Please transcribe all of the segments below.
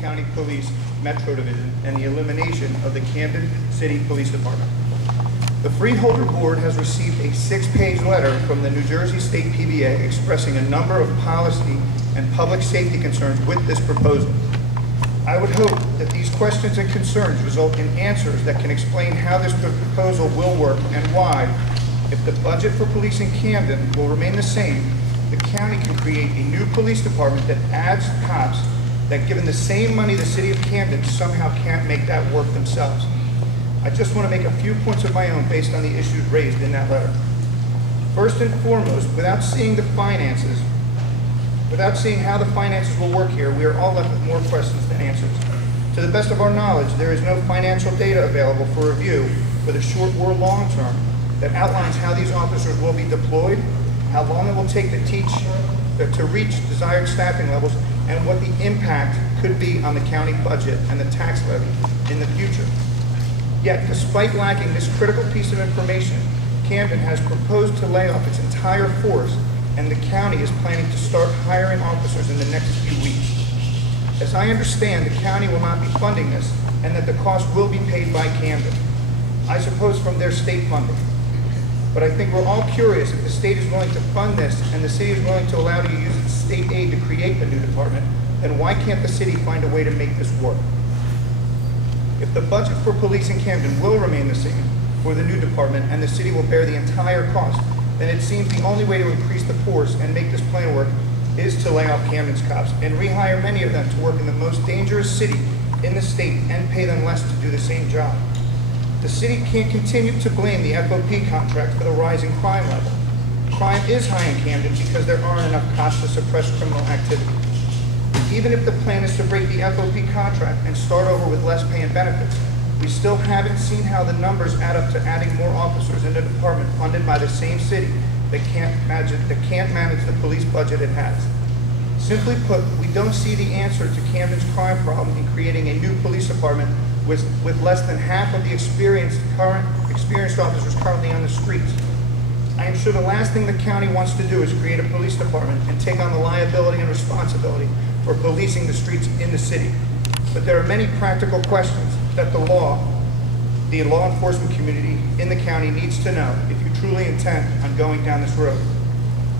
County Police Metro Division and the elimination of the Camden City Police Department. The Freeholder Board has received a 6-page letter from the New Jersey State PBA expressing a number of policy and public safety concerns with this proposal. I would hope that these questions and concerns result in answers that can explain how this proposal will work and why, if the budget for police in Camden will remain the same, the county can create a new police department that adds cops that, given the same money the city of Camden somehow can't make that work themselves. I just want to make a few points of my own based on the issues raised in that letter. First and foremost, without seeing how the finances will work here, we are all left with more questions than answers. To the best of our knowledge, there is no financial data available for review for the short or long term that outlines how these officers will be deployed, how long it will take to reach desired staffing levels, and what the impact could be on the county budget and the tax levy in the future. Yet, despite lacking this critical piece of information, Camden has proposed to lay off its entire force, and the county is planning to start hiring officers in the next few weeks. As I understand, the county will not be funding this, and that the cost will be paid by Camden, I suppose from their state funding. But I think we're all curious, if the state is willing to fund this and the city is willing to allow you to use its state aid to create a new department, then why can't the city find a way to make this work? If the budget for police in Camden will remain the same for the new department and the city will bear the entire cost, then it seems the only way to increase the force and make this plan work is to lay off Camden's cops and rehire many of them to work in the most dangerous city in the state and pay them less to do the same job. The city can't continue to blame the FOP contract for the rising crime level. Crime is high in Camden because there aren't enough cops to suppress criminal activity. Even if the plan is to break the FOP contract and start over with less pay and benefits, we still haven't seen how the numbers add up to adding more officers in a department funded by the same city that can't manage the police budget it has. Simply put, we don't see the answer to Camden's crime problem in creating a new police department with less than half of the experienced officers currently on the streets. I am sure the last thing the county wants to do is create a police department and take on the liability and responsibility for policing the streets in the city. But there are many practical questions that the law enforcement community in the county needs to know if you truly intend on going down this road.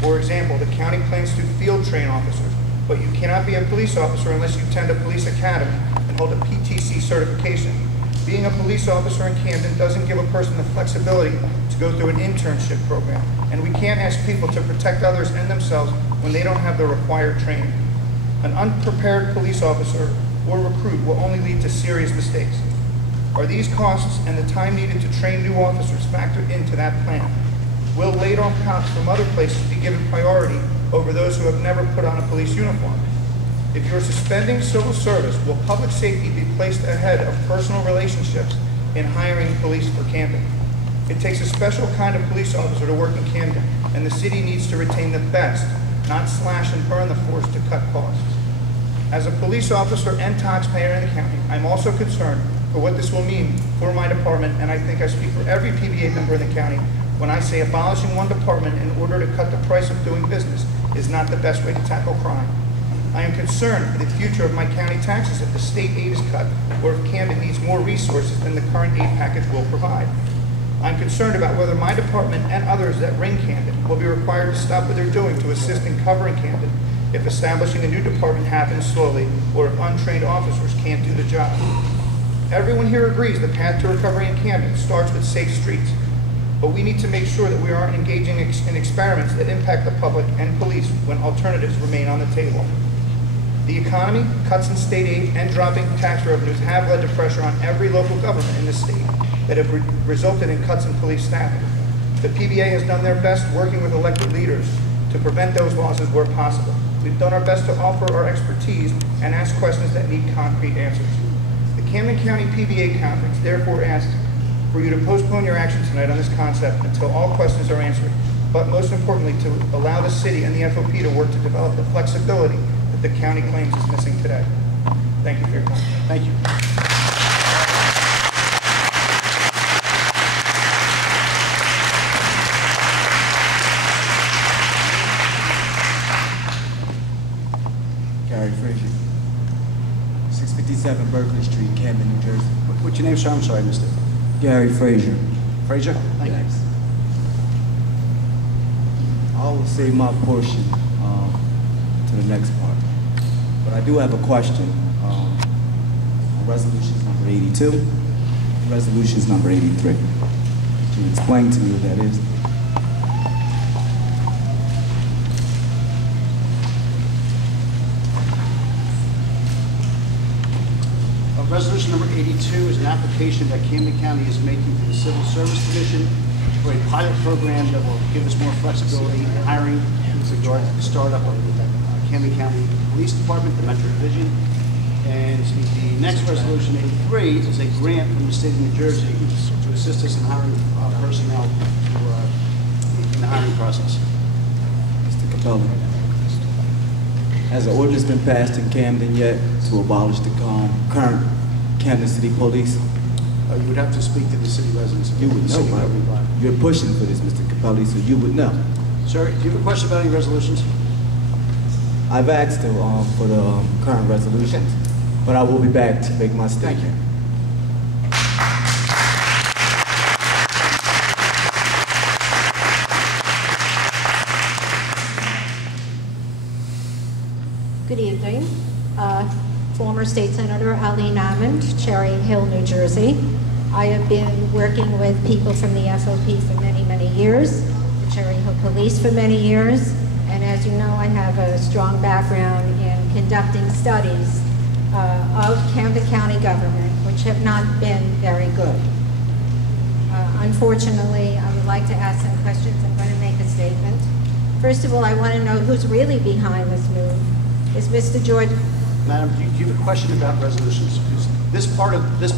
For example, the county plans to field train officers, but you cannot be a police officer unless you attend a police academy and hold a PTC certification. Being a police officer in Camden doesn't give a person the flexibility to go through an internship program, and we can't ask people to protect others and themselves when they don't have the required training. An unprepared police officer or recruit will only lead to serious mistakes. Are these costs and the time needed to train new officers factored into that plan? Will laid-off cops from other places be given priority over those who have never put on a police uniform? If you're suspending civil service, will public safety be placed ahead of personal relationships in hiring police for Camden? It takes a special kind of police officer to work in Camden, and the city needs to retain the best, not slash and burn the force to cut costs. As a police officer and taxpayer in the county, I'm also concerned for what this will mean for my department, and I think I speak for every PBA member in the county when I say abolishing one department in order to cut the price of doing business is not the best way to tackle crime. I am concerned for the future of my county taxes if the state aid is cut or if Camden needs more resources than the current aid package will provide. I'm concerned about whether my department and others that ring Camden will be required to stop what they're doing to assist in covering Camden if establishing a new department happens slowly or if untrained officers can't do the job. Everyone here agrees the path to recovery in Camden starts with safe streets, but we need to make sure that we aren't engaging in experiments that impact the public and police when alternatives remain on the table. The economy, cuts in state aid, and dropping tax revenues have led to pressure on every local government in the state that have resulted in cuts in police staffing. The PBA has done their best working with elected leaders to prevent those losses where possible. We've done our best to offer our expertise and ask questions that need concrete answers. The Camden County PBA Conference therefore asks for you to postpone your action tonight on this concept until all questions are answered, but most importantly to allow the city and the FOP to work to develop the flexibility that the county claims is missing today. Thank you for your time. Thank you. 657 Berkeley Street, Camden, New Jersey. What's your name, sir? I'm sorry, I missed it. Gary Frazier. Frazier? Thank you. I will save my portion to the next part. But I do have a question on resolutions number 82, and resolutions number 83. Can you explain to me what that is? Resolution number 82 is an application that Camden County is making to the Civil Service Division for a pilot program that will give us more flexibility in hiring with regard to the startup of the Camden County Police Department, the Metro Division. And the next resolution, 83, is a grant from the state of New Jersey to assist us in hiring personnel in the hiring process. Mr. Capelli, has an ordinance been passed in Camden yet to abolish the current Camden City Police? You would have to speak to the city residents. You would know, right? You're pushing for this, Mr. Capelli, so you would know. Sir, do you have a question about any resolutions? I've asked for the current resolutions, but I will be back to make my statement. Thank you. Good evening. Former State Senator Eileen Ammond, Cherry Hill, New Jersey. I have been working with people from the FOP for many, many years, the Cherry Hill Police for many years, and as you know, I have a strong background in conducting studies of Camden County government, which have not been very good. Unfortunately, I would like to ask some questions. I'm going to make a statement. First of all, I want to know who's really behind this move. Is Mr. George... Madam, do you have a question about resolutions? This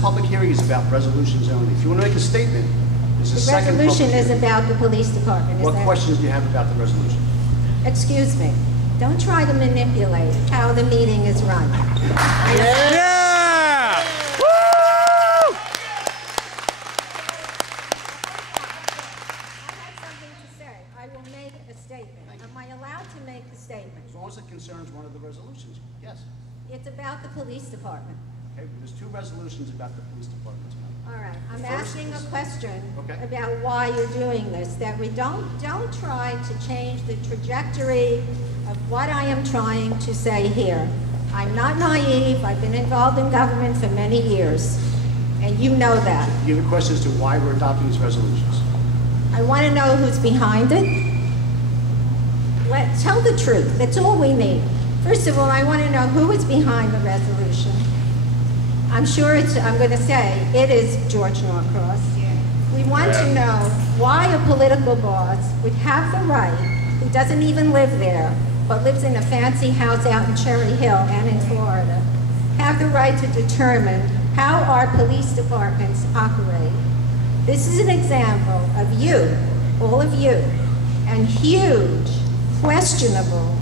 public hearing is about resolutions only. If you want to make a statement, there's a second public resolution is hearing. about the police department. What questions do you have about the resolution? Excuse me. Don't try to manipulate how the meeting is run. Yeah! Woo! I have something to say. I will make a statement. Am I allowed to make the statement? As long as it concerns one of the resolutions, yes. It's about the police department. Okay, there's two resolutions about the police department tonight. All right, I'm First asking a is- question Okay. about why you're doing this, that we don't try to change the trajectory of what I am trying to say here. I'm not naive, I've been involved in government for many years, and you know that. Do you have a question as to why we're adopting these resolutions? I want to know who's behind it. Tell the truth, that's all we need. First of all, I want to know who is behind the resolution. I'm sure I'm going to say, it is George Norcross. We want to know why a political boss would have the right, who doesn't even live there, but lives in a fancy house out in Cherry Hill and in Florida, have the right to determine how our police departments operate. This is an example of you, all of you, and huge, questionable,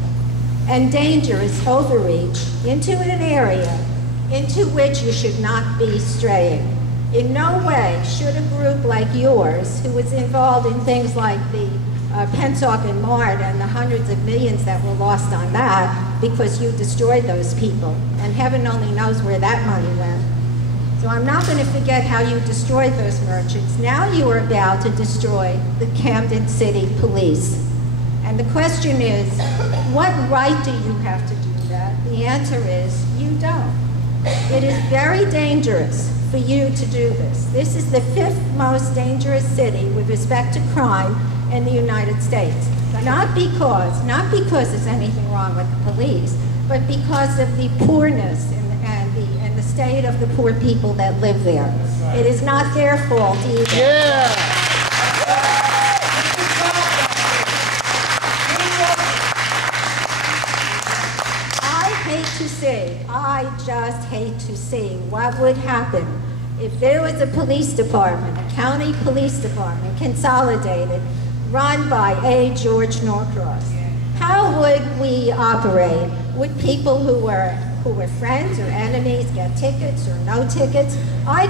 and dangerous overreach into an area into which you should not be straying. In no way should a group like yours, who was involved in things like the Pennsuaken Mart and the hundreds of millions that were lost on that because you destroyed those people, and heaven only knows where that money went. So I'm not going to forget how you destroyed those merchants. Now you are about to destroy the Camden City Police. And the question is, what right do you have to do that? The answer is, you don't. It is very dangerous for you to do this. This is the 5th most dangerous city with respect to crime in the United States. Not because there's anything wrong with the police, but because of the poorness and the state of the poor people that live there. It is not their fault either. Yeah! I just hate to see what would happen if there was a police department, a county police department, consolidated, run by a George Norcross. How would we operate? Would people who were friends or enemies get tickets or no tickets? I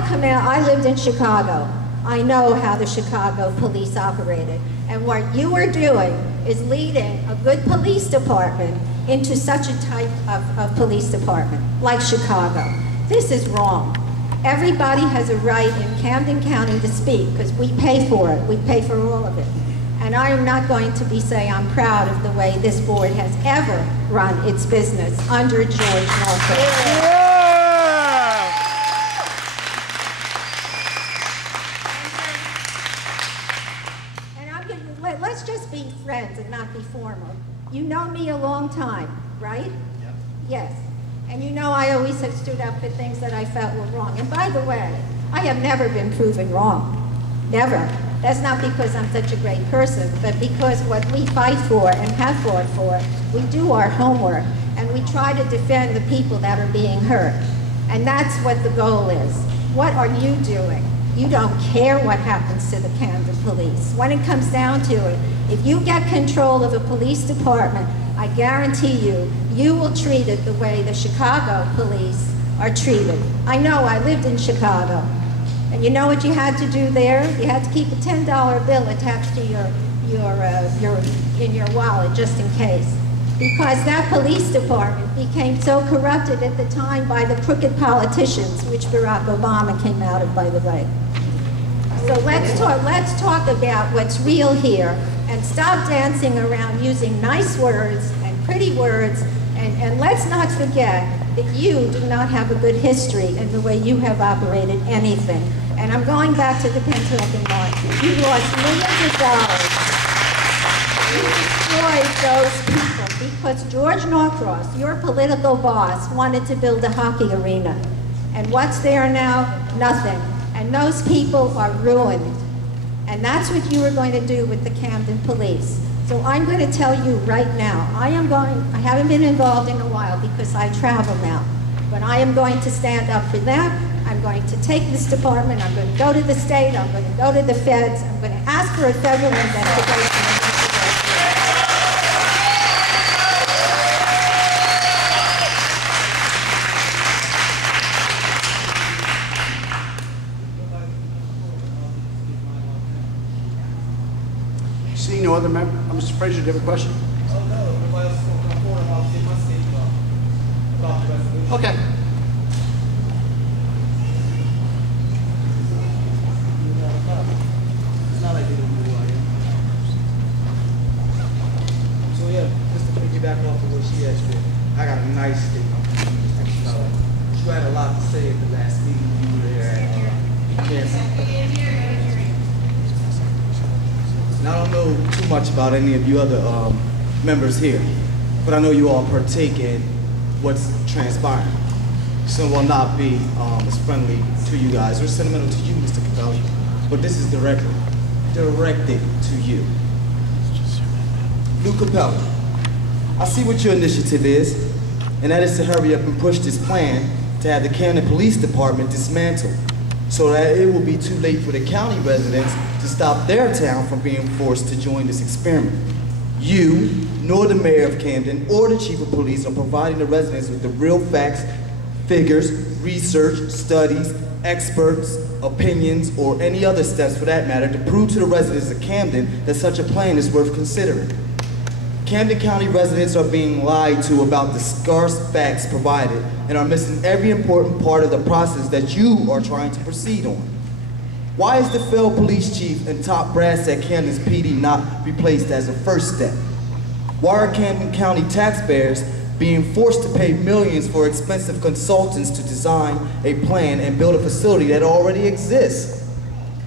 lived in Chicago. I know how the Chicago police operated. And what you are doing is leading a good police department into such a type of police department, like Chicago. This is wrong. Everybody has a right in Camden County to speak because we pay for it. We pay for all of it. And I am not going to say I'm proud of the way this board has ever run its business under George Norcross. Let's just be friends and not be formal. You know me a long time, right? Yep. Yes. And you know I always have stood up for things that I felt were wrong. And by the way, I have never been proven wrong. Never. That's not because I'm such a great person, but because what we fight for and have fought for, we do our homework and we try to defend the people that are being hurt. And that's what the goal is. What are you doing? You don't care what happens to the Camden police. When it comes down to it, if you get control of a police department, I guarantee you, you will treat it the way the Chicago police are treated. I know, I lived in Chicago. And you know what you had to do there? You had to keep a $10 bill attached to in your wallet, just in case. Because that police department became so corrupted at the time by the crooked politicians, which Barack Obama came out of, by the way. So let's talk about what's real here and stop dancing around using nice words and pretty words, and let's not forget that you do not have a good history in the way you have operated anything. And I'm going back to the Pennsuaken Mart. You lost millions of dollars. You destroyed those people because George Norcross, your political boss, wanted to build a hockey arena. And what's there now? Nothing. And those people are ruined. And that's what you were going to do with the Camden police. So I'm going to tell you right now, I haven't been involved in a while because I travel now, but I am going to stand up for them. I'm going to take this department, I'm going to go to the state, I'm going to go to the feds, I'm going to ask for a federal investigation. Seeing no other member, Mr. Frazier, do you have a question? Oh, no, nobody else is going to come forward. I'll get my statement about the resolution. Okay. It's not like they don't know who I am. So, yeah, just to piggyback off of what she asked for, I got a nice statement. You had a lot to say at the last meeting you were there at And I don't know too much about any of you other members here, but I know you all partake in what's transpiring. So it will not be as friendly to you guys or sentimental to you, Mr. Capelli, but this is directed to you. Lou Capelli, I see what your initiative is, and that is to hurry up and push this plan to have the Camden Police Department dismantled, so that it will be too late for the county residents to stop their town from being forced to join this experiment. You, nor the mayor of Camden, or the chief of police are providing the residents with the real facts, figures, research, studies, experts, opinions, or any other steps for that matter to prove to the residents of Camden that such a plan is worth considering. Camden County residents are being lied to about the scarce facts provided and are missing every important part of the process that you are trying to proceed on. Why is the failed police chief and top brass at Camden's PD not replaced as a first step? Why are Camden County taxpayers being forced to pay millions for expensive consultants to design a plan and build a facility that already exists?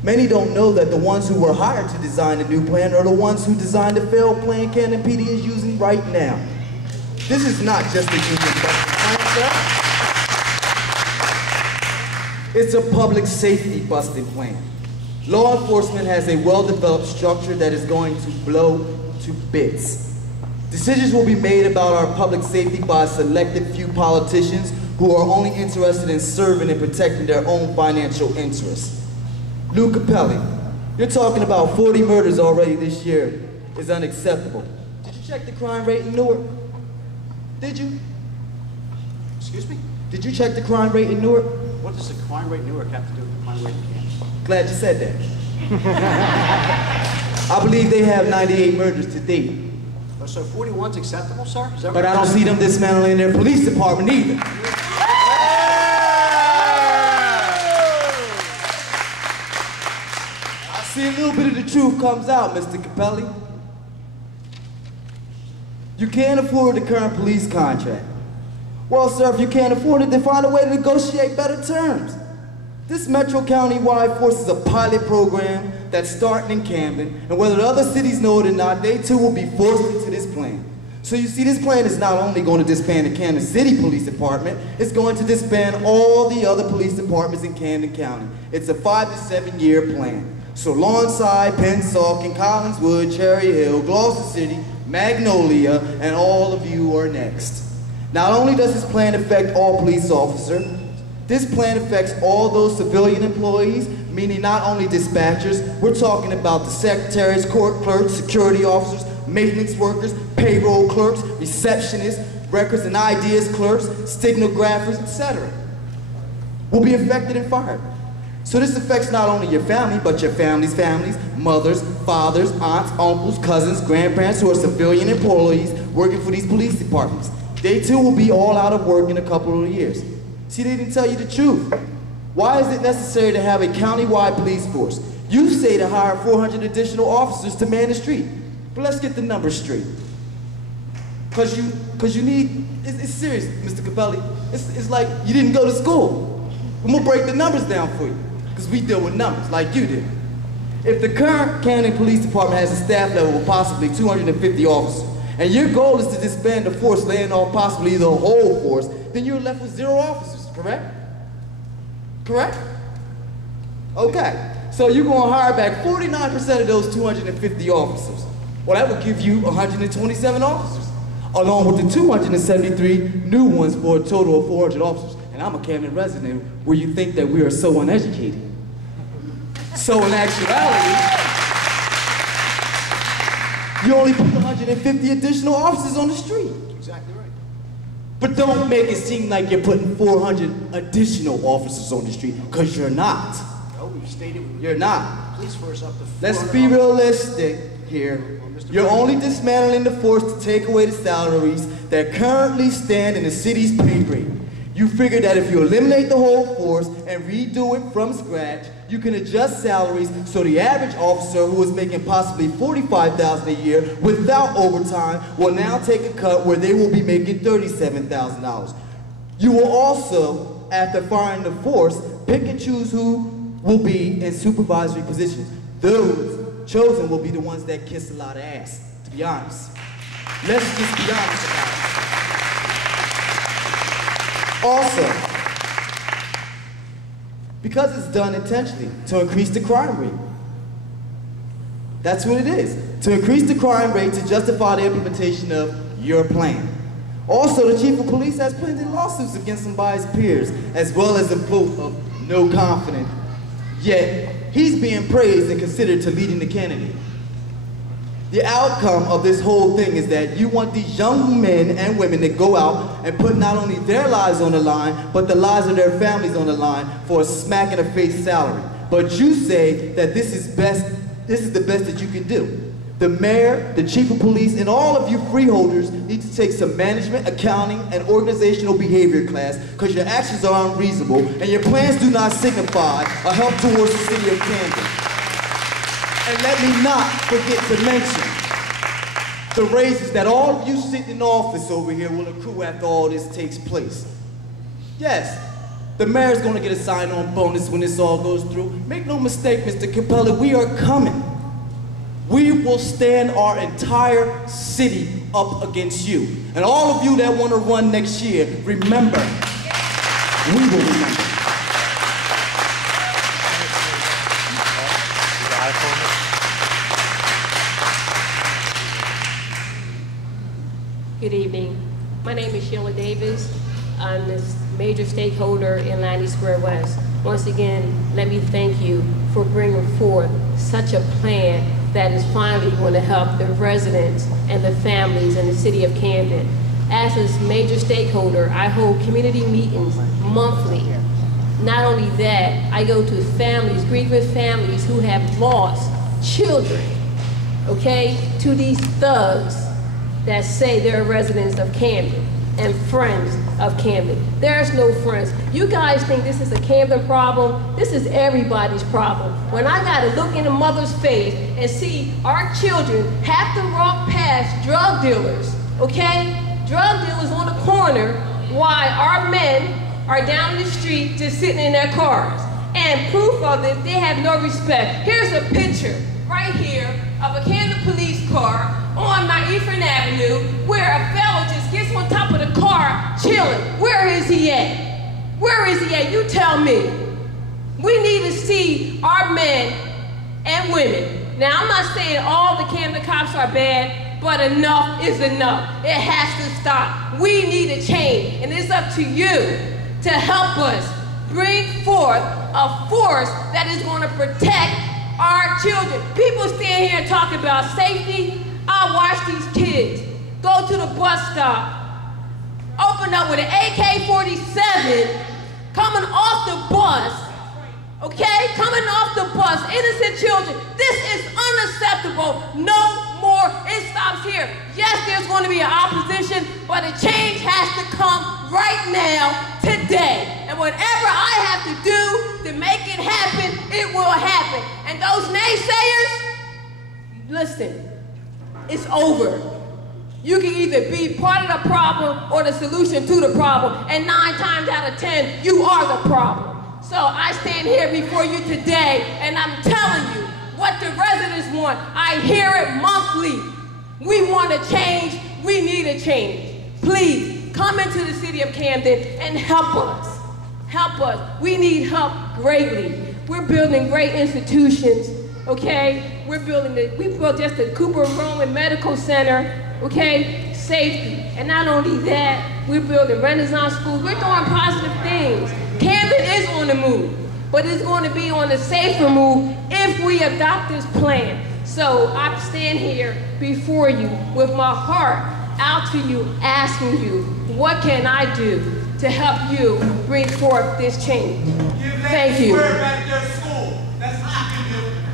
Many don't know that the ones who were hired to design the new plan are the ones who designed the failed plan Camden PD is using right now. This is not just a union busting plan, sir. It's a public safety busting plan. Law enforcement has a well-developed structure that is going to blow to bits. Decisions will be made about our public safety by a selected few politicians who are only interested in serving and protecting their own financial interests. Lou Capelli, you're talking about 40 murders already this year is unacceptable. Did you check the crime rate in Newark? Did you? Excuse me? Did you check the crime rate in Newark? What does the crime rate in Newark have to do with the crime rate in Camden? Glad you said that. I believe they have 98 murders to date. So 41's acceptable, sir? Is that But right? I don't see them dismantling their police department either. I see a little bit of the truth comes out, Mr. Capelli. You can't afford the current police contract. Well, sir, if you can't afford it, then find a way to negotiate better terms. This Metro County-wide force is a pilot program that's starting in Camden, and whether the other cities know it or not, they too will be forced into this plan. So you see, this plan is not only going to disband the Camden City Police Department, it's going to disband all the other police departments in Camden County. It's a 5 to 7 year plan. So Lawnside, Pennsuaken, Collinswood, Cherry Hill, Gloucester City, Magnolia, and all of you are next. Not only does this plan affect all police officers, this plan affects all those civilian employees, meaning not only dispatchers, we're talking about the secretaries, court clerks, security officers, maintenance workers, payroll clerks, receptionists, records and ideas clerks, stenographers, etc. will be affected and fired. So this affects not only your family, but your family's families, mothers, fathers, aunts, uncles, cousins, grandparents who are civilian employees working for these police departments. They too will be all out of work in a couple of years. See, they didn't tell you the truth. Why is it necessary to have a county-wide police force? You say to hire 400 additional officers to man the street. But let's get the numbers straight. Cause you need, it's serious, Mr. Capelli. It's like you didn't go to school. I'm gonna break the numbers down for you. Cause we deal with numbers like you did. If the current Camden Police Department has a staff level of possibly 250 officers, and your goal is to disband the force, laying off possibly the whole force, then you're left with 0 officers, correct? Correct? Okay, so you're gonna hire back 49% of those 250 officers. Well, that would give you 127 officers, along with the 273 new ones for a total of 400 officers. And I'm a Camden resident where you think that we are so uneducated. So in actuality, you only put 150 additional officers on the street. Exactly right. But don't make it seem like you're putting 400 additional officers on the street, because you're not. No, we've stated You're not. police force up to 400. Let's be realistic here. You're only dismantling the force to take away the salaries that currently stand in the city's pay grade. You figure that if you eliminate the whole force and redo it from scratch, you can adjust salaries so the average officer who is making possibly $45,000 a year without overtime will now take a cut where they will be making $37,000. You will also, after firing the force, pick and choose who will be in supervisory positions. Those chosen will be the ones that kiss a lot of ass, to be honest. Let's just be honest about it. Also, because it's done intentionally to increase the crime rate. That's what it is, to increase the crime rate to justify the implementation of your plan. Also, the chief of police has pending lawsuits against some by his peers, as well as a vote of no confidence. Yet, he's being praised and considered to leading the candidate. The outcome of this whole thing is that you want these young men and women to go out and put not only their lives on the line, but the lives of their families on the line for a smack in the face salary. But you say that this is the best that you can do. The mayor, the chief of police, and all of you freeholders need to take some management, accounting, and organizational behavior class, because your actions are unreasonable and your plans do not signify a help towards the city of Camden. And let me not forget to mention the raises that all of you sitting in office over here will accrue after all this takes place. Yes, the mayor's gonna get a sign-on bonus when this all goes through. Make no mistake, Mr. Capelli, we are coming. We will stand our entire city up against you. And all of you that wanna run next year, remember, we will remember. Good evening. My name is Sheila Davis. I'm a major stakeholder in Landy Square West. Once again, let me thank you for bringing forth such a plan that is finally going to help the residents and the families in the city of Camden. As a major stakeholder, I hold community meetings monthly. Not only that, I go to families, grieving families who have lost children, okay, to these thugs that say they're residents of Camden and friends of Camden. There's no friends. You guys think this is a Camden problem? This is everybody's problem. When I gotta look in a mother's face and see our children have to walk past drug dealers, okay? Drug dealers on the corner while our men are down the street just sitting in their cars. And proof of this, they have no respect. Here's a picture right here of a Camden police car on Ephraim Avenue where a fellow just gets on top of the car chilling. Where is he at? Where is he at? You tell me. We need to see our men and women. Now, I'm not saying all the Camden cops are bad, but enough is enough. It has to stop. We need a change, and it's up to you to help us bring forth a force that is going to protect our children. People stand here and talk about safety. I watch these kids go to the bus stop, open up with an AK-47, coming off the bus, okay? Coming off the bus, innocent children. This is unacceptable. No more. It stops here. Yes, there's going to be an opposition, but a change has to come right now, today. And whatever I have to do to make it happen, it will happen. And those naysayers, listen, it's over. You can either be part of the problem or the solution to the problem. And 9 times out of 10, you are the problem. So I stand here before you today, and I'm telling you what the residents want. I hear it monthly. We want a change. We need a change. Please come into the city of Camden and help us. Help us. We need help greatly. We're building great institutions, okay? We built just the Cooper Roman Medical Center, okay? Safety. And not only that, we're building Renaissance schools. We're doing positive things. Camden is on the move, but it's going to be on a safer move if we adopt this plan. So I stand here before you with my heart out to you, asking you, what can I do to help you bring forth this change? Thank you.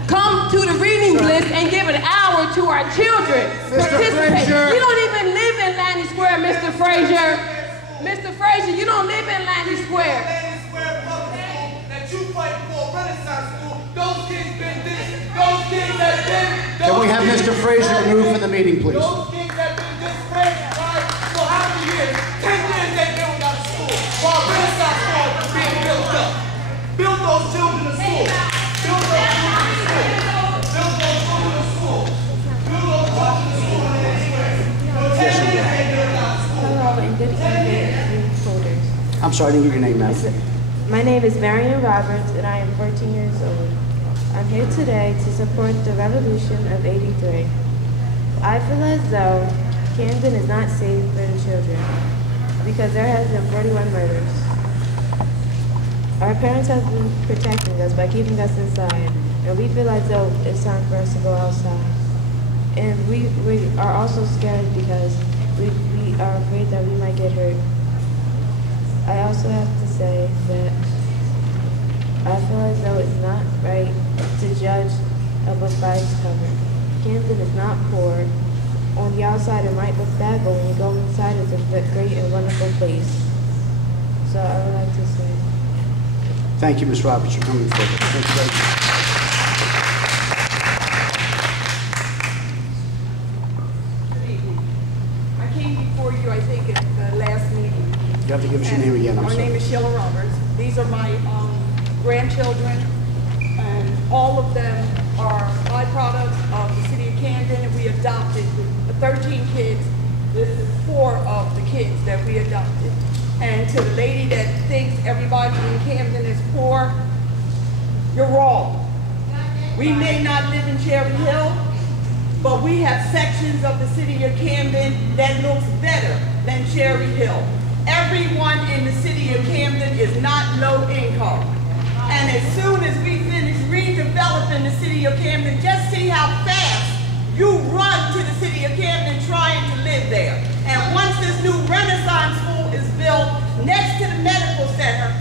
Come to the reading list and give an hour to our children. Participate. You don't even live in Lanny Square, Mr. Frazier. Mr. Frazier, you don't live in Lanny Square. That you fight for Renaissance School, those kids been this, those kids have been. Can we have Mr. Frazier removed from the meeting, please? Those kids have been disgraced, right? For how many years? 10 years they've been without a school, while Renaissance School is being built up. Build those children a school. Build those children a school. Build those children a school. Build those children a school in this way. For 10 years they've been without a school. Hello and good evening, holders. I'm sorry, I didn't get your name, ma'am. My name is Marion Roberts, and I am 14 years old. I'm here today to support the Revolution of '83. I feel as though Camden is not safe for the children because there has been 41 murders. Our parents have been protecting us by keeping us inside, and we feel as though it's time for us to go outside. And we are also scared because we are afraid that we might get hurt. I also have to say that I feel as though it's not right to judge a book by its cover. Camden is not poor. On the outside it might look bad, but when you go inside it's a great and wonderful place. So I would like to say. Thank you, Ms. Roberts, for coming forward. Thank you very much. Good evening. I came before you, I think, at the last meeting. You have to give us your name again, I'm My sorry. name is Sheila Roberts. These are my grandchildren, and all of them are byproducts of the city of Camden, and we adopted 13 kids. This is 4 of the kids that we adopted. And to the lady that thinks everybody in Camden is poor, you're wrong. We may not live in Cherry Hill, but we have sections of the city of Camden that looks better than Cherry Hill. Everyone in the city of Camden is not low income. And as soon as we finish redeveloping the city of Camden, just see how fast you run to the city of Camden trying to live there. And once this new Renaissance School is built next to the medical center,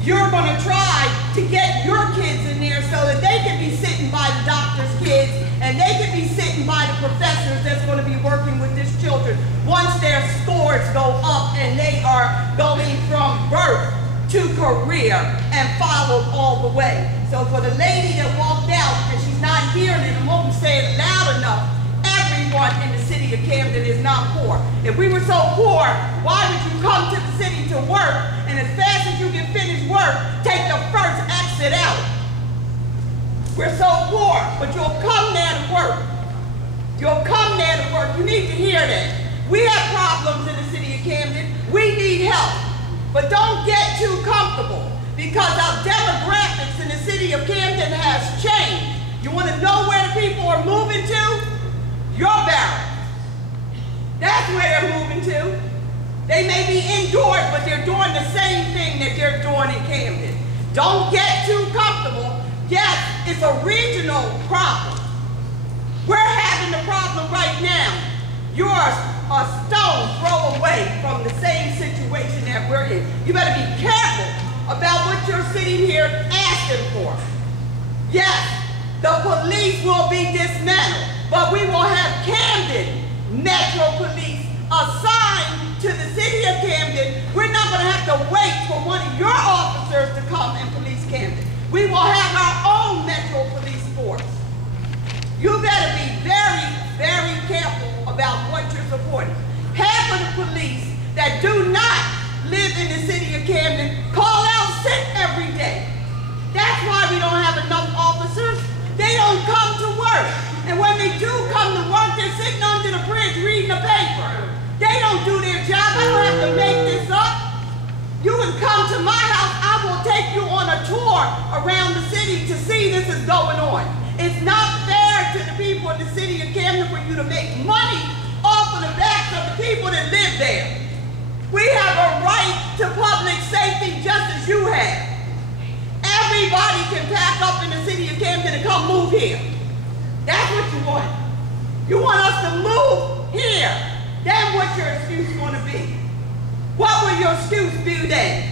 you're going to try to get your kids in there so that they can be sitting by the doctor's kids and they can be sitting by the professors that's going to be working with these children once their scores go up and they are going from birth to career and followed all the way. So for the lady that walked out and she's not hearing it and won't say it loud enough, everyone in the city of Camden is not poor. If we were so poor, why would you come to the city to work and as fast as you get finished work, take the first exit out? We're so poor, but you'll come there to work. You'll come there to work. You need to hear that. We have problems in the city of Camden. We need help. But don't get too comfortable because our demographics in the city of Camden has changed. You want to know where the people are moving to? Your barracks. That's where they're moving to. They may be indoors, but they're doing the same thing that they're doing in Camden. Don't get too comfortable. Yes, it's a regional problem. We're having the problem right now. You're a stone throw away from the same situation that we're in. You better be careful about what you're sitting here asking for. Yes, the police will be dismantled, but we will have Camden Metro Police assigned to the city of Camden. We're not going to have to wait for one of your officers to come and police Camden. We will have our own Metro Police force. You better be very, very careful about what you're supporting. Half of the police that do not live in the city of Camden call out sick every day. That's why we don't have enough officers. They don't come to work. And when they do come to work, they're sitting under the bridge reading the paper. They don't do their job. I don't have to make this up. You can come to my house. I will take you on a tour around the city to see this is going on. It's not fair to the people in the city of Camden for you to make money off of the backs of the people that live there. We have a right to public safety just as you have. Everybody can pack up in the city of Camden and come move here. That's what you want. You want us to move here. Then what's your excuse going to be? What will your excuse be then?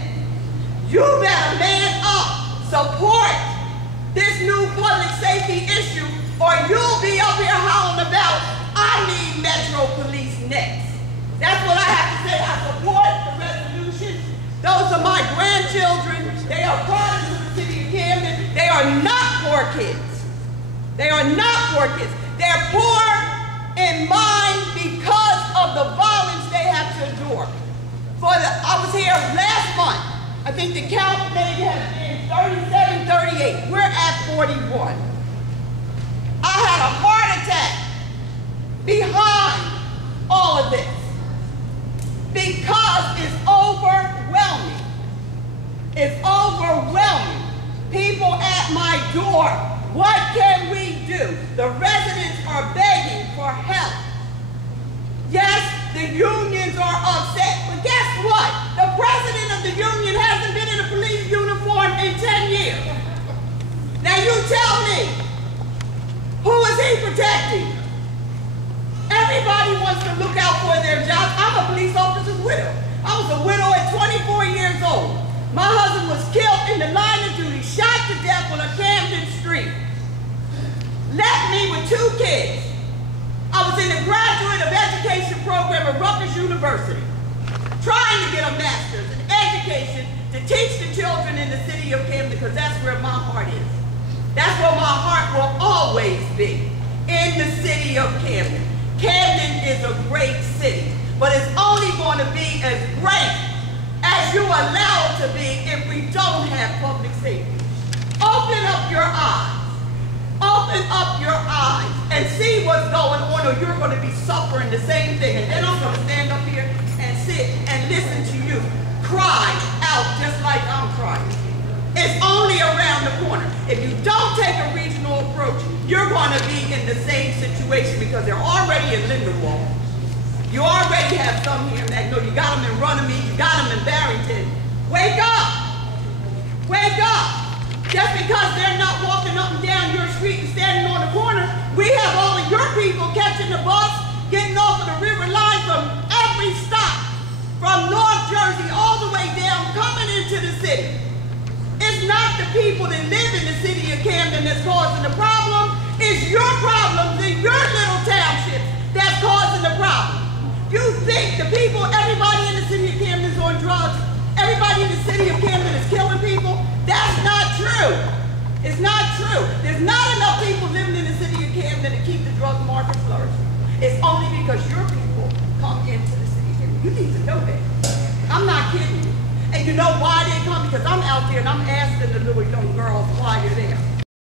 You better man up, support this new public safety issue, or you'll be up here hollering about, I need Metro Police next. That's what I have to say. I support the resolution. Those are my grandchildren. They are products of the city of Camden. They are not poor kids. They are not poor kids. They're poor in mind because of the violence they have to endure. I was here last month. I think the count maybe has been 37, 38. We're at 41. I had a heart attack behind all of this because it's overwhelming. It's overwhelming. People at my door, what can we do? The residents are begging for help. Yes, the unions are upset, but guess what? The president of the union hasn't been in a police uniform in 10 years. Now you tell me, who is he protecting? Everybody wants to look out for their jobs. I'm a police officer's widow. I was a widow at 24 years old. My husband was killed in the line of duty, shot to death on a Camden street. Left me with 2 kids. I was in the graduate of education program at Rutgers University, trying to get a master's in education to teach the children in the city of Camden, because that's where my heart is. That's where my heart will always be, in the city of Camden. Camden is a great city, but it's only going to be as great as you allow it to be if we don't have public safety. Open up your eyes. Open up your eyes and see what's going on, or you're going to be suffering the same thing. And then I'm going to stand up here and sit and listen to you cry out just like I'm crying. It's only around the corner. If you don't take a regional approach, you're going to be in the same situation because they're already in Lindenwold. You already have some here that know you got them in Runnymede, you got them in Barrington. Wake up! Wake up! Just because they're not walking up and down your street and standing on the corner, we have all of your people catching the bus, getting off of the river line from every stop, from North Jersey all the way down, coming into the city. It's not the people that live in the city of Camden that's causing the problem. It's your problems in your You think the people, everybody in the city of Camden is on drugs, everybody in the city of Camden is killing people? That's not true. It's not true. There's not enough people living in the city of Camden to keep the drug market flourishing. It's only because your people come into the city of Camden. You need to know that. I'm not kidding you. And you know why they come? Because I'm out there and I'm asking the little young girls why you're there.